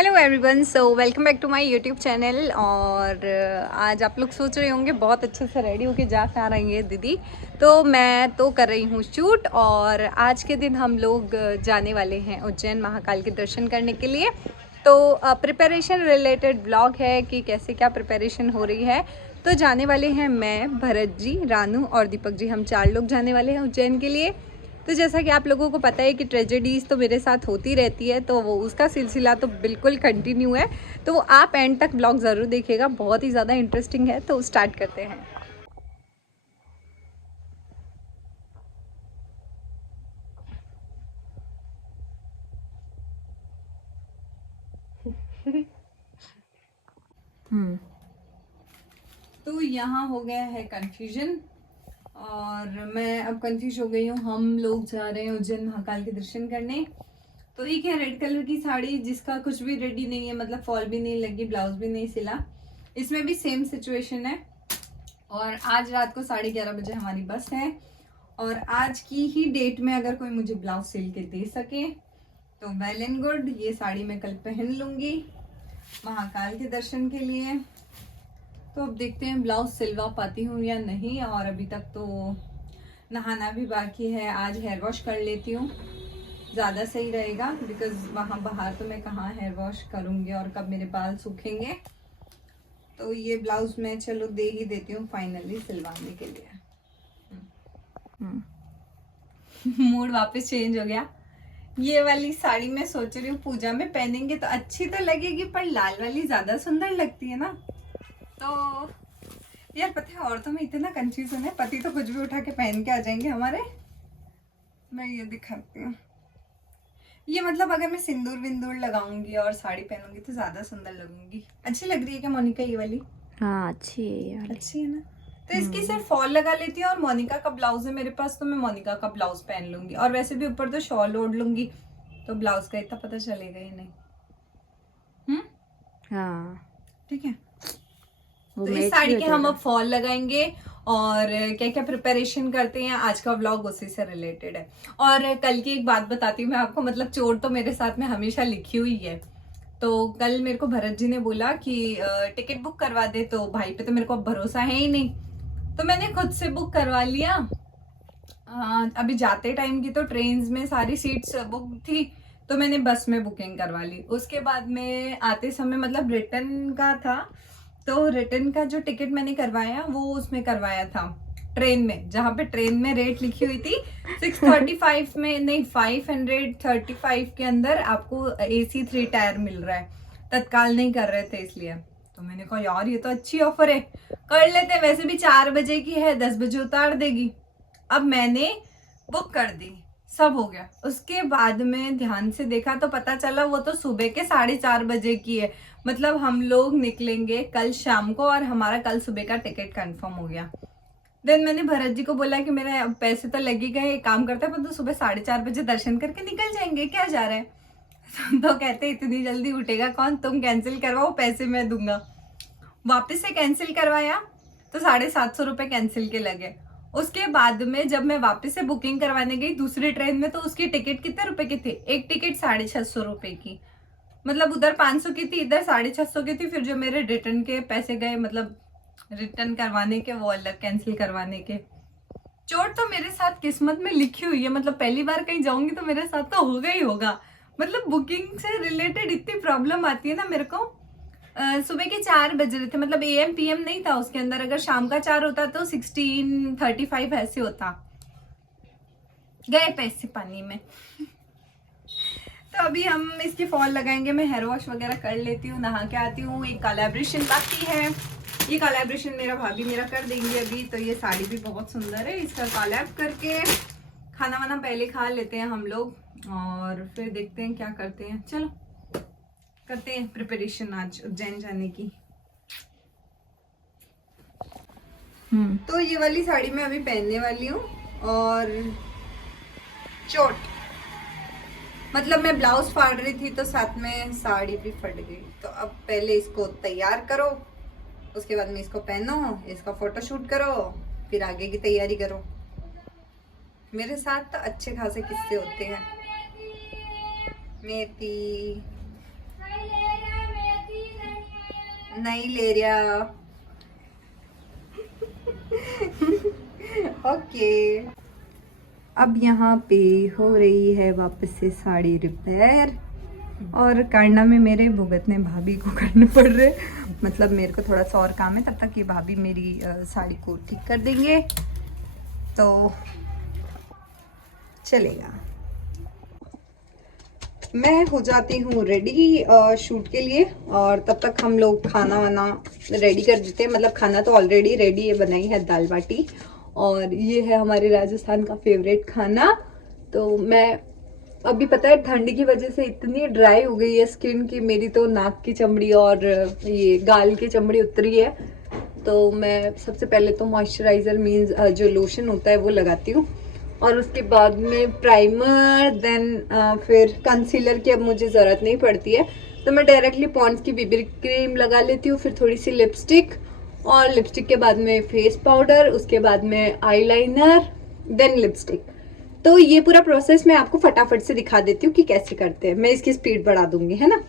Hello everyone, so welcome back to my YouTube channel. और आज आप लोग सोच रहे होंगे बहुत अच्छे से रेडी होके जा आ रही है दीदी। तो मैं तो कर रही हूँ शूट, और आज के दिन हम लोग जाने वाले हैं उज्जैन महाकाल के दर्शन करने के लिए। तो प्रिपरेशन रिलेटेड ब्लॉग है कि कैसे क्या प्रिपरेशन हो रही है। तो जाने वाले हैं मैं, भरत जी, रानू और दीपक जी, हम 4 लोग जाने वाले हैं उज्जैन के लिए। तो जैसा कि आप लोगों को पता है कि ट्रेजेडीज़ तो मेरे साथ होती रहती है, तो वो उसका सिलसिला तो बिल्कुल कंटिन्यू है। तो वो आप एंड तक ब्लॉग ज़रूर देखिएगा, बहुत ही ज़्यादा इंटरेस्टिंग है। तो स्टार्ट करते हैं। तो यहाँ हो गया है कन्फ्यूजन, और मैं अब कंफ्यूज हो गई हूँ। हम लोग जा रहे हैं उज्जैन महाकाल के दर्शन करने। तो एक है रेड कलर की साड़ी, जिसका कुछ भी रेडी नहीं है, मतलब फॉल भी नहीं लगी, ब्लाउज भी नहीं सिला। इसमें भी सेम सिचुएशन है। और आज रात को 11:30 बजे हमारी बस है, और आज की ही डेट में अगर कोई मुझे ब्लाउज सिल के दे सके तो वेल एंड गुड। ये साड़ी मैं कल पहन लूंगी महाकाल के दर्शन के लिए। तो अब देखते हैं ब्लाउज सिलवा पाती हूँ या नहीं। और अभी तक तो नहाना भी बाकी है, आज हेयर वॉश कर लेती हूँ, ज़्यादा सही रहेगा। बिकॉज वहाँ बाहर तो मैं कहाँ हेयर वॉश करूँगी और कब मेरे बाल सूखेंगे। तो ये ब्लाउज मैं चलो दे ही देती हूँ फाइनली सिलवाने के लिए। मूड वापस चेंज हो गया। ये वाली साड़ी मैं सोच रही हूँ पूजा में पहनेंगे तो अच्छी तो लगेगी, पर लाल वाली ज्यादा सुंदर लगती है ना। तो यार पता है, औरतों में इतना कंफ्यूजन है, पति तो कुछ भी उठा के पहन के आ जाएंगे हमारे। मैं ये दिखाती हूँ। ये मतलब अगर मैं सिंदूर विंदूर लगाऊंगी और साड़ी पहनूंगी तो ज्यादा सुंदर लगूंगी। अच्छी लग रही है क्या मोनिका ये वाली? हाँ अच्छी है ये वाली। अच्छी है ना। तो इसकी सिर्फ फॉल लगा लेती हूँ, और मोनिका का ब्लाउज है मेरे पास, तो मैं मोनिका का ब्लाउज पहन लूंगी। और वैसे भी ऊपर तो शॉल ओढ़ लूंगी, तो ब्लाउज का इतना पता चलेगा ही नहीं। हाँ ठीक है। वो तो इस मैच भी साड़ी हो के हम जाएगा। अब फॉल लगाएंगे, और क्या क्या प्रिपरेशन करते हैं आज का व्लॉग उसी से रिलेटेड है। और कल की एक बात बताती हूँ मैं आपको, मतलब चोट तो मेरे साथ में हमेशा लिखी हुई है। तो कल मेरे को भरत जी ने बोला कि टिकट बुक करवा दे, तो भाई पे तो मेरे को अब भरोसा है ही नहीं, तो मैंने खुद से बुक करवा लिया। अभी जाते टाइम की तो ट्रेन में सारी सीट्स बुक थी, तो मैंने बस में बुकिंग करवा ली। उसके बाद में आते समय मतलब रिटर्न का था, तो रिटर्न का जो टिकट मैंने करवाया वो उसमें करवाया था ट्रेन में, जहाँ पे ट्रेन में रेट लिखी हुई थी 635 में, नहीं 535 के अंदर आपको AC 3 टायर मिल रहा है। तत्काल नहीं कर रहे थे इसलिए। तो मैंने कहा यार ये तो अच्छी ऑफर है, कर लेते हैं, वैसे भी 4 बजे की है, 10 बजे उतार देगी। अब मैंने बुक कर दी, सब हो गया। उसके बाद में ध्यान से देखा तो पता चला वो तो सुबह के 4:30 बजे की है। मतलब हम लोग निकलेंगे कल शाम को, और हमारा कल सुबह का टिकट कंफर्म हो गया। देन मैंने भरत जी को बोला कि मेरे पैसे तो लग ही गए, एक काम करते हैं पर तो सुबह 4:30 बजे दर्शन करके निकल जाएंगे, क्या जा रहा है। तो कहते इतनी जल्दी उठेगा कौन, तुम कैंसिल करवाओ, पैसे मैं दूंगा। वापस से कैंसिल करवाया तो 750 रुपए कैंसिल के लगे। उसके बाद में जब मैं वापस से बुकिंग करवाने गई दूसरी ट्रेन में, तो उसकी टिकट कितने रुपए की थी, एक टिकट 650 रुपए की। मतलब उधर 500 की थी, इधर 650 की थी। फिर जो मेरे रिटर्न के पैसे गए, मतलब रिटर्न करवाने के, वो अलग, कैंसिल करवाने के। चोट तो मेरे साथ किस्मत में लिखी हुई है, मतलब पहली बार कहीं जाऊंगी तो मेरे साथ तो होगा ही होगा। मतलब बुकिंग से रिलेटेड इतनी प्रॉब्लम आती है ना मेरे को। सुबह के 4 बज रहे थे, मतलब AM PM नहीं था उसके अंदर। अगर शाम का 4 होता तो 16:35 ऐसे होता। गए पैसे पानी में। तो अभी हम इसकी फॉल लगाएंगे। मैं हेयर वॉश वगैरह कर लेती हूँ, नहा के आती हूँ। एक कोलैबोरेशन बाकी है, ये कोलैबोरेशन मेरा भाभी मेरा कर देंगे अभी। तो ये साड़ी भी बहुत सुंदर है, इसका कोलैब करके खाना वाना पहले खा लेते हैं हम लोग, और फिर देखते हैं क्या करते हैं। चलो करते हैं प्रिपरेशन आज उज्जैन जाने की। तो ये वाली साड़ी मैं अभी पहनने वाली हूँ, और चोट मतलब मैं ब्लाउज फाड़ रही थी तो साथ में साड़ी भी फट गई। तो अब पहले इसको तैयार करो, उसके बाद में इसको पहनो, इसका फोटोशूट करो, फिर आगे की तैयारी करो। मेरे साथ तो अच्छे खासे किस्से होते हैं। मेथी नहीं ले रहा। ओके। अब यहाँ पे हो रही है वापस से साड़ी रिपेयर, और करना में मेरे भुगतने भाभी को करने पड़ रहे। मतलब मेरे को थोड़ा सा और काम है, तब तक ये भाभी मेरी साड़ी को ठीक कर देंगे तो चलेगा। मैं हो जाती हूँ रेडी शूट के लिए, और तब तक हम लोग खाना वाना रेडी कर देते हैं। मतलब खाना तो ऑलरेडी रेडी है, बनाई है दाल बाटी, और ये है हमारे राजस्थान का फेवरेट खाना। तो मैं अभी पता है ठंडी की वजह से इतनी ड्राई हो गई है स्किन की मेरी, तो नाक की चमड़ी और ये गाल की चमड़ी उतरी है। तो मैं सबसे पहले तो मॉइस्चराइज़र मीन्स जो लोशन होता है वो लगाती हूँ, और उसके बाद में प्राइमर, देन फिर कंसीलर की अब मुझे ज़रूरत नहीं पड़ती है, तो मैं डायरेक्टली पॉन्ड्स की बीबी क्रीम लगा लेती हूँ, फिर थोड़ी सी लिपस्टिक, और लिपस्टिक के बाद में फेस पाउडर, उसके बाद में आईलाइनर, देन लिपस्टिक। तो ये पूरा प्रोसेस मैं आपको फटाफट से दिखा देती हूँ कि कैसे करते हैं। मैं इसकी स्पीड बढ़ा दूंगी, है ना।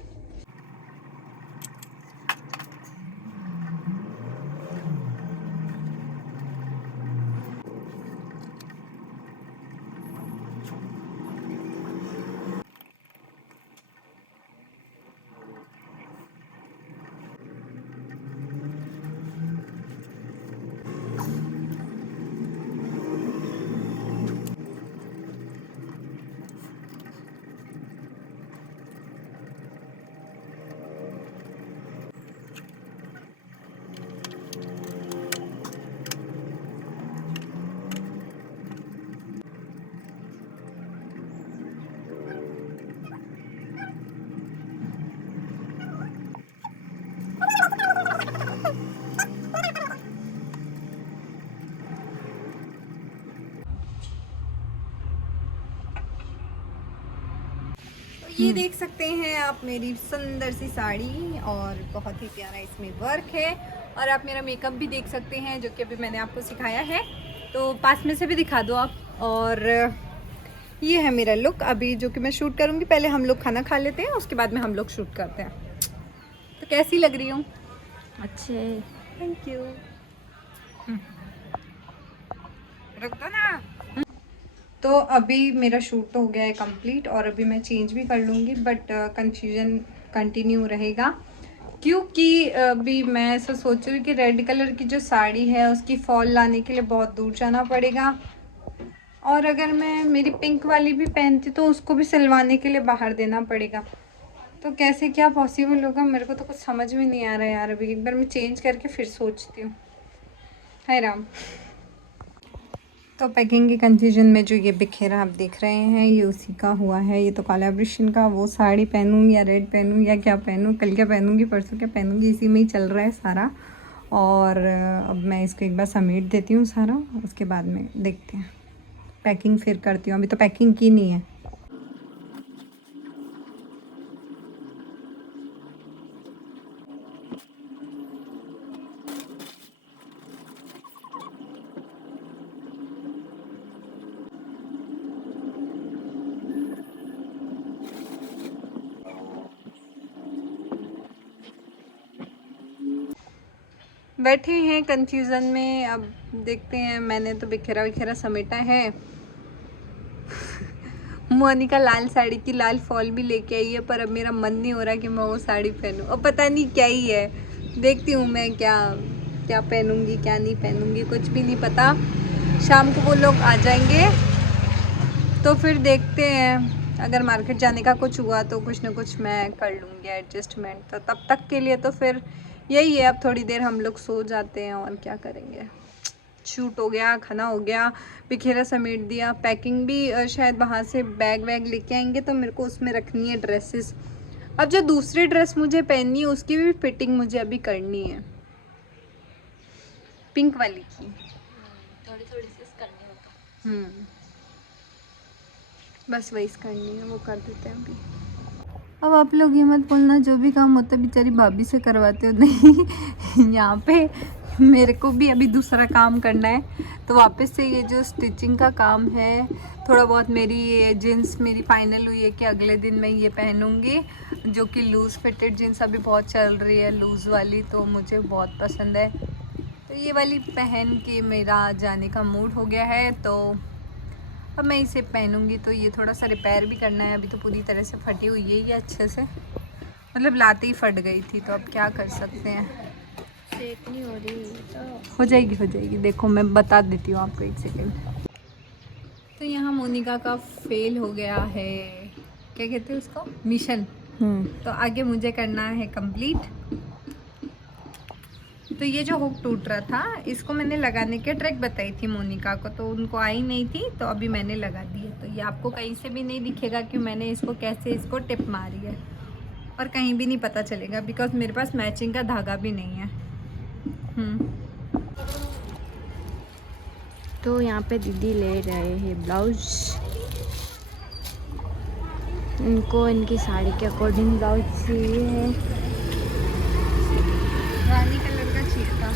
ये देख सकते हैं आप मेरी सुंदर सी साड़ी, और बहुत ही प्यारा इसमें वर्क है। और आप मेरा मेकअप भी देख सकते हैं, जो कि अभी मैंने आपको सिखाया है, तो पास में से भी दिखा दो आप। और ये है मेरा लुक अभी जो कि मैं शूट करूँगी। पहले हम लोग खाना खा लेते हैं, उसके बाद में हम लोग शूट करते हैं। तो कैसी लग रही हूँ? अच्छे। Thank you. रुक दो ना। तो अभी मेरा शूट तो हो गया है कंप्लीट, और अभी मैं चेंज भी कर लूँगी, बट कंफ्यूजन कंटिन्यू रहेगा, क्योंकि अभी मैं ऐसा सोच रही हूँ कि रेड कलर की जो साड़ी है उसकी फॉल लाने के लिए बहुत दूर जाना पड़ेगा, और अगर मैं मेरी पिंक वाली भी पहनती तो उसको भी सिलवाने के लिए बाहर देना पड़ेगा। तो कैसे क्या पॉसिबल होगा, मेरे को तो कुछ समझ में नहीं आ रहा है यार। अभी एक बार मैं चेंज करके फिर सोचती हूँ। हाय राम। तो पैकिंग की कंफ्यूजन में जो ये बिखेरा आप देख रहे हैं, ये उसी का हुआ है। ये तो कोलैबोरेशन का, वो साड़ी पहनूँ या रेड पहनूँ या क्या पहनूँ, कल क्या पहनूँगी परसों क्या पहनूँगी, इसी में ही चल रहा है सारा। और अब मैं इसको एक बार समेट देती हूँ सारा, उसके बाद में देखते हैं, पैकिंग फिर करती हूँ। अभी तो पैकिंग की नहीं है। बैठे हैं कंफ्यूजन में, अब देखते हैं। मैंने तो बिखेरा बिखेरा समेटा है। मोनिका लाल साड़ी की लाल फॉल भी लेके आई है, पर अब मेरा मन नहीं हो रहा कि मैं वो साड़ी पहनूं। अब पता नहीं क्या ही है, देखती हूँ मैं क्या क्या पहनूंगी क्या नहीं पहनूंगी, कुछ भी नहीं पता। शाम को वो लोग आ जाएंगे तो फिर देखते हैं। अगर मार्केट जाने का कुछ हुआ तो कुछ ना कुछ मैं कर लूँगी एडजस्टमेंट। तो तब तक के लिए तो फिर यही है, अब थोड़ी देर हम लोग सो जाते हैं, और क्या करेंगे। शूट हो गया, खाना हो गया, बिखेरा समेट दिया, पैकिंग भी शायद वहाँ से बैग वैग लेके आएंगे, तो मेरे को उसमें रखनी है ड्रेसेस। अब जो दूसरी ड्रेस मुझे पहननी है उसकी भी फिटिंग मुझे अभी करनी है, पिंक वाली की थोड़ी थोड़ी सी करनी होगा। बस वही करनी है, वो कर देते हैं अभी। अब आप लोग ये मत बोलना जो भी काम होता है बेचारी भाभी से करवाते हो, नहीं। यहाँ पे मेरे को भी अभी दूसरा काम करना है, तो वापस से ये जो स्टिचिंग का काम है, थोड़ा बहुत मेरी ये जीन्स मेरी फाइनल हुई है कि अगले दिन मैं ये पहनूंगी, जो कि लूज़ फिटेड जीन्स अभी बहुत चल रही है, लूज़ वाली, तो मुझे बहुत पसंद है। तो ये वाली पहन के मेरा जाने का मूड हो गया है, तो अब मैं इसे पहनूंगी। तो ये थोड़ा सा रिपेयर भी करना है, अभी तो पूरी तरह से फटी हुई है ये अच्छे से, मतलब लाते ही फट गई थी, तो अब क्या कर सकते हैं। सेट नहीं हो रही तो हो जाएगी, देखो मैं बता देती हूँ आपको, एक सेकेंड। तो यहाँ मोनिका का फेल हो गया है, क्या कहते हैं उसको, मिशन। तो आगे मुझे करना है कंप्लीट। तो ये जो हुक टूट रहा था, इसको मैंने लगाने के ट्रिक बताई थी मोनिका को, तो उनको आई नहीं थी, तो अभी मैंने लगा दी है। तो ये आपको कहीं से भी नहीं दिखेगा कि मैंने इसको कैसे इसको टिप मारी है, और कहीं भी नहीं पता चलेगा, बिकॉज मेरे पास मैचिंग का धागा भी नहीं है। तो यहाँ पे दीदी ले रहे हैं ब्लाउज। इनको इनकी साड़ी के अकॉर्डिंग ब्लाउज चाहिए है। रानी कलर का चाहिए था।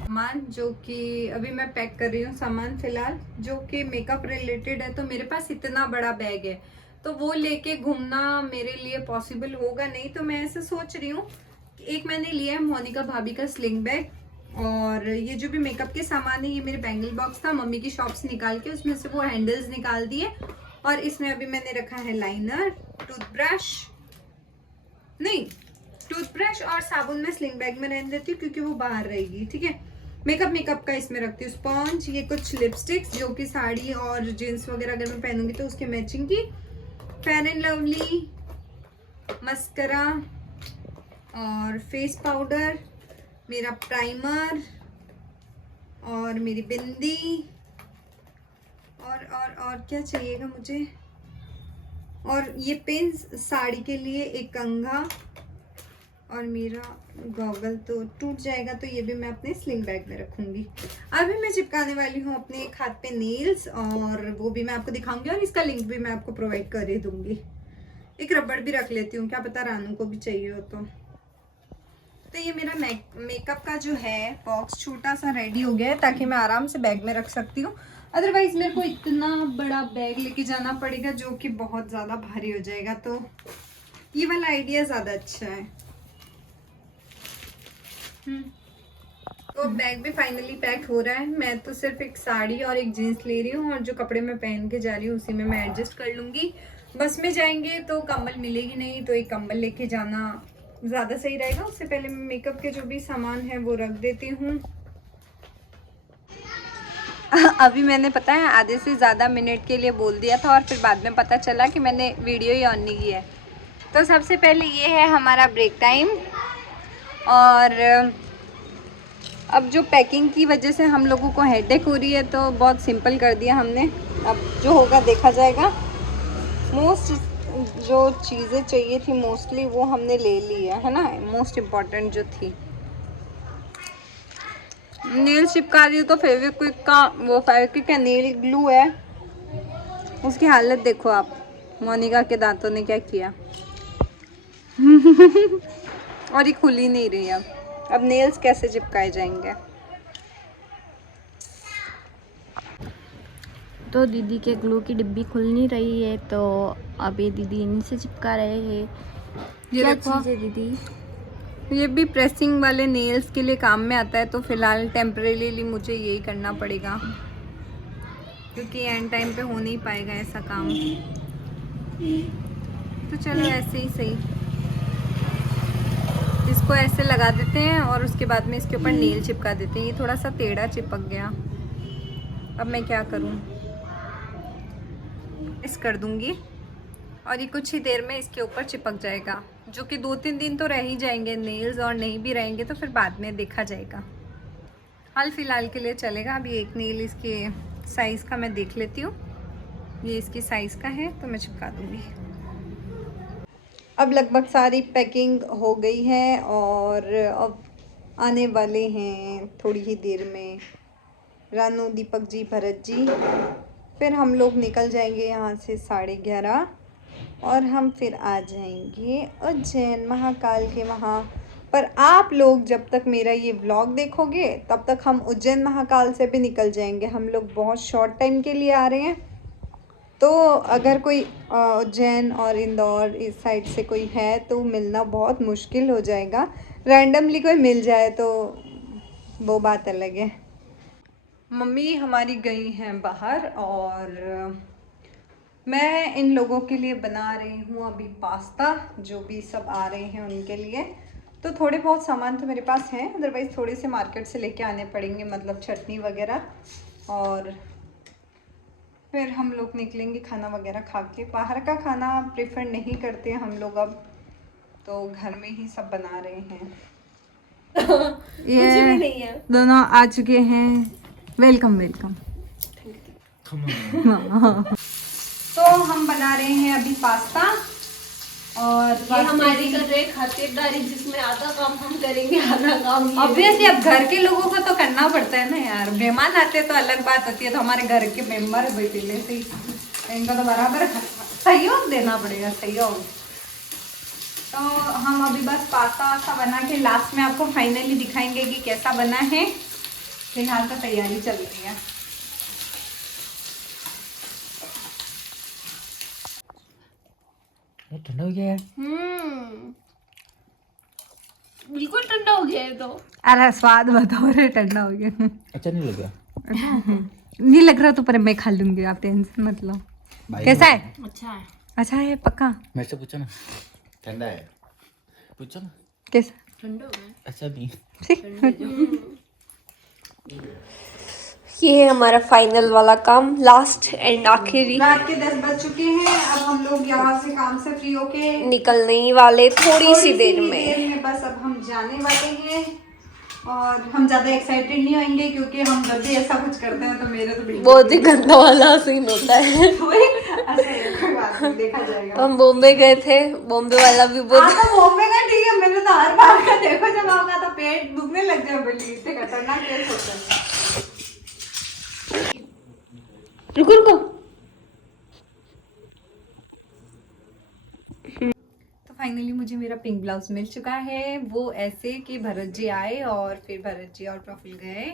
सामान जो कि अभी मैं पैक कर रही हूँ, सामान फिलहाल जो कि मेकअप रिलेटेड है, तो मेरे पास इतना बड़ा बैग है, तो वो लेके घूमना मेरे लिए पॉसिबल होगा नहीं। तो मैं ऐसे सोच रही हूँ, एक मैंने लिया है मोनिका भाभी का स्लिंग बैग, और ये जो भी मेकअप के सामान है, ये मेरे बैंगल बॉक्स था मम्मी की शॉप से निकाल के, उसमें से वो हैंडल्स निकाल दिए, और इसमें अभी मैंने रखा है लाइनर, टूथब्रश और साबुन में स्लिंग बैग में रहने देती हूँ क्योंकि वो बाहर रहेगी, ठीक है। मेकअप का इसमें रखती हूँ, स्पॉन्ज, ये कुछ लिपस्टिक्स जो कि साड़ी और जीन्स वगैरह अगर मैं पहनूंगी तो उसके मैचिंग की, फेयर एंड लवली, मस्करा और फेस पाउडर, मेरा प्राइमर और मेरी बिंदी, और क्या चाहिएगा मुझे, और ये पिन्स, साड़ी के लिए एक कंघा, और मेरा गॉगल तो टूट जाएगा, तो ये भी मैं अपने स्लिंग बैग में रखूंगी। अभी मैं चिपकाने वाली हूँ अपने एक हाथ पे नेल्स, और वो भी मैं आपको दिखाऊंगी, और इसका लिंक भी मैं आपको प्रोवाइड कर ही दूंगी। एक रबड़ भी रख लेती हूँ, क्या पता रानू को भी चाहिए हो तो ये मेरा मेकअप का जो है बॉक्स छोटा सा रेडी हो गया है, ताकि मैं आराम से बैग में रख सकती हूँ। अदरवाइज मेरे को इतना बड़ा बैग लेके जाना पड़ेगा जो कि बहुत ज़्यादा भारी हो जाएगा, तो ये वाला आइडिया ज़्यादा अच्छा है। तो बैग भी फाइनली पैक हो रहा है। मैं तो सिर्फ एक साड़ी और एक जीन्स ले रही हूँ, और जो कपड़े मैं पहन के जा रही हूँ उसी में मैं एडजस्ट कर लूँगी। बस में जाएंगे तो कंबल मिलेगी नहीं, तो एक कंबल लेके जाना ज़्यादा सही रहेगा। उससे पहले मैं मेकअप के जो भी सामान है वो रख देती हूँ। अभी मैंने पता है आधे से ज़्यादा मिनट के लिए बोल दिया था, और फिर बाद में पता चला कि मैंने वीडियो ही ऑन नहीं की है। तो सबसे पहले ये है हमारा ब्रेक टाइम, और अब जो पैकिंग की वजह से हम लोगों को हेडेक हो रही है, तो बहुत सिंपल कर दिया हमने। अब जो होगा देखा जाएगा। जो चीज़ें चाहिए थी मोस्टली वो हमने ले ली है ना, मोस्ट इम्पॉर्टेंट जो थी। नेल चिपका रही हूँ तो फेविक्विक का वो फेविक्विक का नेल ग्लू है, उसकी हालत देखो आप। मोनिका के दांतों ने क्या किया। और ये खुल ही नहीं रही। अब नेल्स कैसे चिपकाए जाएंगे। तो दीदी के ग्लू की डिब्बी खुल नहीं रही है, तो अभी दीदी इनसे चिपका रहे हैं। ये क्या देखो, चीज़ है दीदी? ये भी प्रेसिंग वाले नेल्स के लिए काम में आता है, तो फिलहाल टेम्परेरीली मुझे यही करना पड़ेगा, क्योंकि एंड टाइम पे हो नहीं पाएगा ऐसा काम। तो चलो ऐसे ही सही, इसको ऐसे लगा देते हैं, और उसके बाद में इसके ऊपर नेल चिपका देते हैं। ये थोड़ा सा टेढ़ा चिपक गया, अब मैं क्या करूं, इस कर दूंगी, और ये कुछ ही देर में इसके ऊपर चिपक जाएगा, जो कि 2-3 दिन तो रह ही जाएंगे नेल्स, और नहीं भी रहेंगे तो फिर बाद में देखा जाएगा। हाल फिलहाल के लिए चलेगा। अभी एक नेल इसके साइज़ का मैं देख लेती हूँ, ये इसकी साइज़ का है, तो मैं चिपका दूंगी। अब लगभग सारी पैकिंग हो गई है, और अब आने वाले हैं थोड़ी ही देर में रानू, दीपक जी, भरत जी। फिर हम लोग निकल जाएंगे यहाँ से 11:30 और हम फिर आ जाएंगे उज्जैन महाकाल के वहाँ। पर आप लोग जब तक मेरा ये व्लॉग देखोगे तब तक हम उज्जैन महाकाल से भी निकल जाएंगे। हम लोग बहुत शॉर्ट टाइम के लिए आ रहे हैं, तो अगर कोई उज्जैन और इंदौर इस साइड से कोई है तो मिलना बहुत मुश्किल हो जाएगा। रैंडमली कोई मिल जाए तो वो बात अलग है। मम्मी हमारी गई हैं बाहर और मैं इन लोगों के लिए बना रही हूँ अभी पास्ता, जो भी सब आ रहे हैं उनके लिए। तो थोड़े बहुत सामान तो मेरे पास हैं, अदरवाइज़ थोड़े से मार्केट से लेके आने पड़ेंगे, मतलब चटनी वगैरह। और फिर हम लोग निकलेंगे खाना वगैरह खा के। बाहर का खाना प्रेफर नहीं करते हम लोग अब, तो घर में ही सब बना रहे हैं। ये नहीं है। दोनों आ चुके हैं। Welcome welcome. तो हम बना रहे हैं अभी पास्ता और ये हमारी कर रहे खातिरदारी, जिसमें आधा काम हम करेंगे आधा काम ऑब्वियसली अब घर के लोगों को तो करना पड़ता है ना यार। मेहमान आते तो अलग बात होती है, तो हमारे घर के मेंबर है भाई पहले से ही, इनको तो बराबर सहयोग देना पड़ेगा, सहयोग। तो हम अभी बस पास्ता वास्ता बना के लास्ट में आपको फाइनली दिखाएंगे कि कैसा बना है। फिलहाल तो तैयारी चल रही है। ठंडा हो गया है। बिल्कुल ठंडा हो गया है तो। अरे स्वाद बताओ रे, ठंडा हो गया। अच्छा नहीं लग रहा। नहीं लग रहा तो पर मैं खा लूंगी, आप टेंशन मत लो। कैसा है? अच्छा है। अच्छा है पक्का? मेरे से पूछो ना। ठंडा है, पूछो ना। कैसा? ठंडा हो गया। अच्छा नहीं। ये है हमारा फाइनल वाला काम, लास्ट एंड आखिरी। रात के 10 बज चुके हैं। अब हम लोग यहाँ से काम से फ्री होके निकलने ही वाले थोड़ी सी देर में। बस अब हम जाने वाले हैं। और हम ज्यादा एक्साइटेड नहीं होंगे क्योंकि हम जब भी ऐसा कुछ करते हैं तो मेरे तो बिल्कुल बहुत ही गंदा वाला सीन होता है। कोई बात नहीं, देखा जाएगा। हम बॉम्बे गए थे, बॉम्बे वाला भी बहुत। तो बॉम्बे का ठीक है, मैंने तो हर बार का देखो जब होगा तो पेट दुखने लग जाए, बल्कि इतने खतरनाक केस होता है। रुको रुको। तो फाइनली मुझे मेरा पिंक ब्लाउज मिल चुका है। वो ऐसे कि भरत जी आए और फिर भरत जी और प्रफुल गए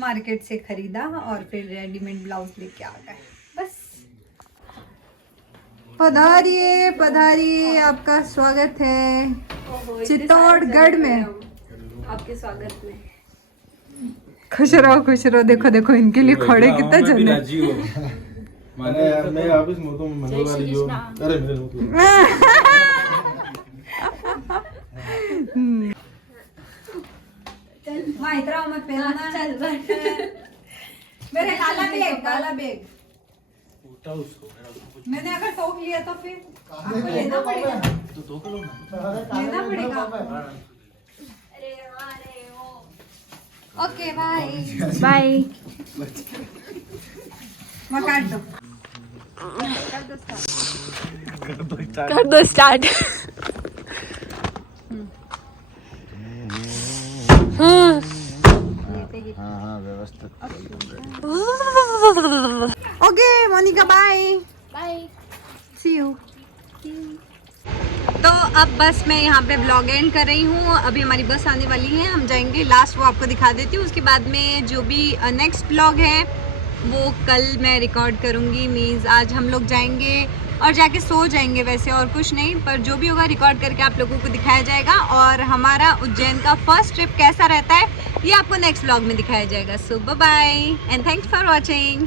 मार्केट से खरीदा और फिर रेडीमेड ब्लाउज लेके आ गए। बस पधारिए पधारिए, आपका स्वागत है चित्तौड़गढ़ में। आपके स्वागत में। खुश रहो खुश रहो। देखो देखो इनके लिए खड़े कितने जन है। मैं ऑफिस में तो मनोज वाली जो अरे मेरे मतलब मां इतना मत पहनना। चल मेरे काला बैग उठा उसको। मैंने अगर टोक लिया तो फिर आपको लेना पड़ेगा। तो तो लो लेना पड़ेगा आपको। Okay bye bye. मैं काट दो। कर दो स्टार्ट। हाँ व्यवस्थित। Okay Monica bye bye. See you. तो अब बस मैं यहाँ पे ब्लॉग एंड कर रही हूँ। अभी हमारी बस आने वाली है, हम जाएंगे लास्ट, वो आपको दिखा देती हूँ। उसके बाद में जो भी नेक्स्ट ब्लॉग है वो कल मैं रिकॉर्ड करूँगी। मीन्स आज हम लोग जाएंगे और जाके सो जाएंगे वैसे, और कुछ नहीं, पर जो भी होगा रिकॉर्ड करके आप लोगों को दिखाया जाएगा। और हमारा उज्जैन का फर्स्ट ट्रिप कैसा रहता है ये आपको नेक्स्ट ब्लॉग में दिखाया जाएगा। So bye bye and thanks for watching.